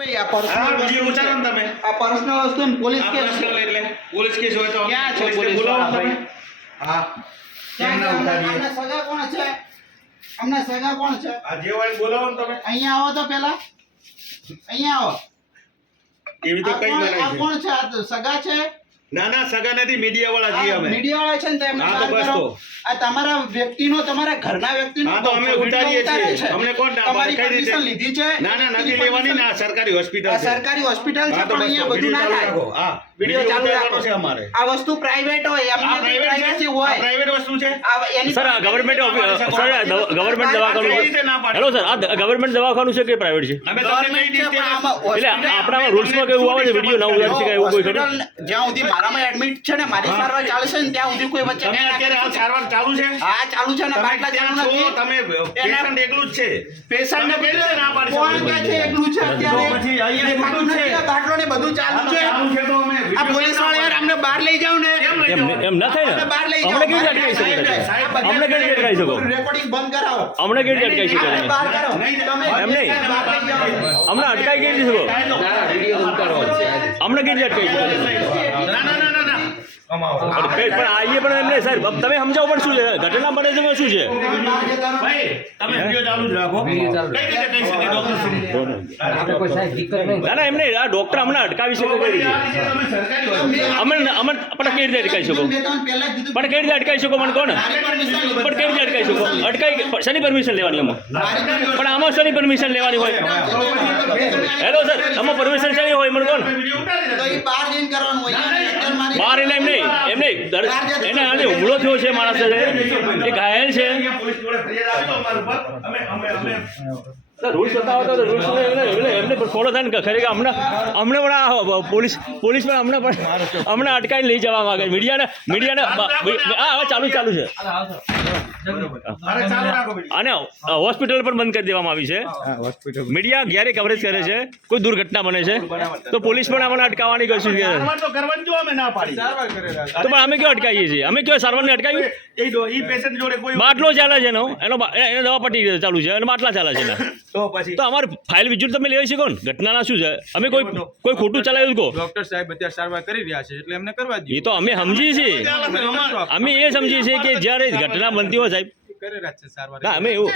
આ હા, તમે. આ વસ્તુ ને એટલે પોલીસ કેસ હોય તો ક્યાં છે પોલીસ બોલાવો તમે. હા. ક્યાં કેમ ના છે? અમને- ઉતારીએ? સગા કોણ છે? અમને સગા કોણ છે? આ જે હોય બોલાવો ને તમે. અહીંયા આવો તો પેલા. અહીંયા આવો. એવી તો કઈ આ કોણ છે? આ તો સગા છે? ના ના સગા નથી મીડિયા વાળા છીએ અમે. મીડિયા વાળા છે ને તો એમને હા, તો બસ કરો. તો. આ તમારા વ્યક્તિનો તમારા ઘરના વ્યક્તિનો હા, તો અમે ઉતારીએ છીએ. અમને કોણ ના તમારી permission લીધી છે? ના ના નથી લેવાની ના સરકારી હોસ્પિટલ છે. સરકારી હોસ્પિટલ છે પણ અહીંયા બધું ના થાય. હા વિડિયો ચાલુ રાખો. છે અમારે. આ વસ્તુ પ્રાઇવેટ હોય આ એમની? પ્રાઇવેસી હોય. પ્રાઇવેટ વસ્તુ છે. આ એની સર આ ગવર્મેન્ટ સર ગવર્નમેન્ટ ગવર્મેન્ટ દવાખાનું? હેલો સર આ ગવર્નમેન્ટ દવાખાનું છે કે પ્રાઇવેટ છે? અમે તમને એટલે hospital- આપણામાં રૂલ્સમાં કેવું આવે છે વિડિયો ના ઉતારી શકાય એવું કોઈ ખરું જ્યાં સુધી મારામાં એડમિટ છે ને મારી સારવાર ચાલશે ને ત્યાં સુધી કોઈ વચ્ચે તમે અત્યારે આ સારવાર ચાલુ છે હા ચાલુ છે ને બાટલા ચાલુ નથી તમે પેશન્ટ એકલું જ છે પેશન્ટ ને કઈ રીતે ના પાડી કોણ કે છે એકલું છે અત્યારે પછી અહીંયા દેખાતું છે. બાટલો ને બધું ચાલુ છે ચાલુ છે તો અમે આ પોલીસવાળા યાર અમને બહાર લઈ જાવ ને એમ ના થાય ને બહાર લઈ જાઓ અમને કેવી રીતે અટકાવી શકો અમને કેવી રીતે અટકાવી શકો રેકોર્ડિંગ બંધ કરાવો અમને કેવી રીતે અટકાવી શકો બહાર કરો એમ નહીં. અમને અટકાવી કેવી રીતે શકો અમને કેવી રીતે અટકાવી શકો પણ કઈ- પણ આઈએ પણ એમને સાહેબ. તમે સમજાવો પણ શું છે? ઘટના બને છે શું છે? ભાઈ તમે વિડિયો ચાલુ જ રાખો. કઈ રીતે કહી શકે ડોક્ટર શ્રી? ના ના એમને આ ડોક્ટર અમને અટકાવી શકે કઈ રીતે. પણ કેવી રીતે અટકાવી શકો? પણ કેવી રીતે અટકાવી શકો મને કોણ. પણ કેવી રીતે અટકાવી શકો? અટકાઈ શની પરમિશન લેવાની અમે પણ આમાં શની પરમિશન લેવાની હોય? હેલો સર આમાં પરમિશન શની હોય મને કોણ? તો એ બહાર જઈને કરવાનું હોય અહીંયા અંદર મારી- બહાર એટલે એમ નહીં એને આને હુમલો થયો છે માણસ. એ ઘાયલ છે. રૂલ્સ બતાવો તો રૂલ્સ એમને એમને પણ ફોલો થાય ને ખરેખર હમણાં હમણાં પણ આ પોલીસ પોલીસ પણ હમણાં પણ હમણાં અટકાઈને લઈ જવા માંગે મીડિયાને મીડિયાને હા હવે ચાલુ ચાલુ છે અને હોસ્પિટલ પણ બંધ કરી દેવામાં આવી છે। મીડિયા ક્યારે કવરેજ કરે છે? કોઈ દુર્ઘટના બને છે? તો પોલીસ પણ અમને અટકાવવાની કોશિશ કરે તો પણ અમે કયો અટકાવીએ છીએ? અમે કયો સારવારને અટકાવ્યું? કોઈ બાટલો ચાલે છે એનો. એનો એનો દવા પટી ચાલુ છે. અને બાટલા ચાલે છે એના. તો પછી તો અમારી ફાઇલ વિઝ્યુઅલ તમે લેવાય શકો ને. ઘટનાના શું છે? અમે કોઈ કોઈ ખોટું ચલાવ્યું કહો ડોક્ટર સાહેબ અત્યારે સારવાર કરી રહ્યા છે એટલે એમને કરવા એ તો અમે સમજીએ છીએ. અમે એ સમજીએ છીએ કે જ્યારે ઘટના બનતી હોય સાહેબ. કરી રહ્યા સારવાર. ના અમે એવું